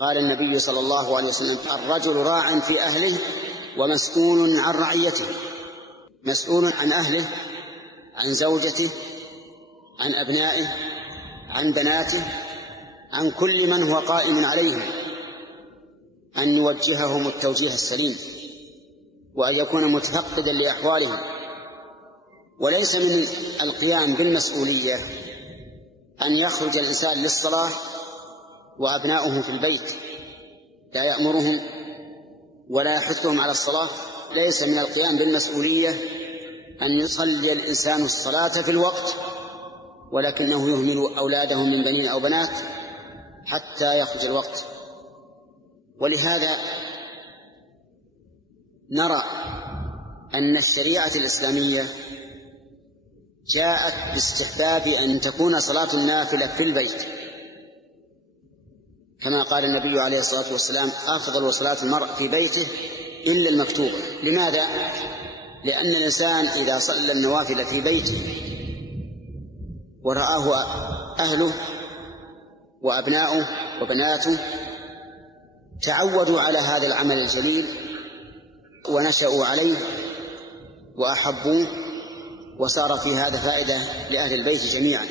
قال النبي صلى الله عليه وسلم: الرجل راع في أهله ومسؤول عن رعيته. مسؤول عن أهله، عن زوجته، عن أبنائه، عن بناته، عن كل من هو قائم عليهم، أن يوجههم التوجيه السليم وأن يكون متفقدا لأحوالهم. وليس من القيام بالمسؤولية أن يخرج الإنسان للصلاة وأبناؤه في البيت لا يأمرهم ولا يحثهم على الصلاة. ليس من القيام بالمسؤولية أن يصلي الإنسان الصلاة في الوقت ولكنه يهمل أولاده من بنين أو بنات حتى يخرج الوقت. ولهذا نرى أن الشريعة الإسلامية جاءت باستحباب أن تكون صلاة النافلة في البيت، كما قال النبي عليه الصلاة والسلام: أفضل صلاة المرء في بيته إلا المكتوبة. لماذا؟ لأن الإنسان إذا صلى النوافل في بيته ورآه أهله وأبناؤه وبناته تعودوا على هذا العمل الجليل ونشأوا عليه وأحبوه، وصار في هذا فائدة لأهل البيت جميعا.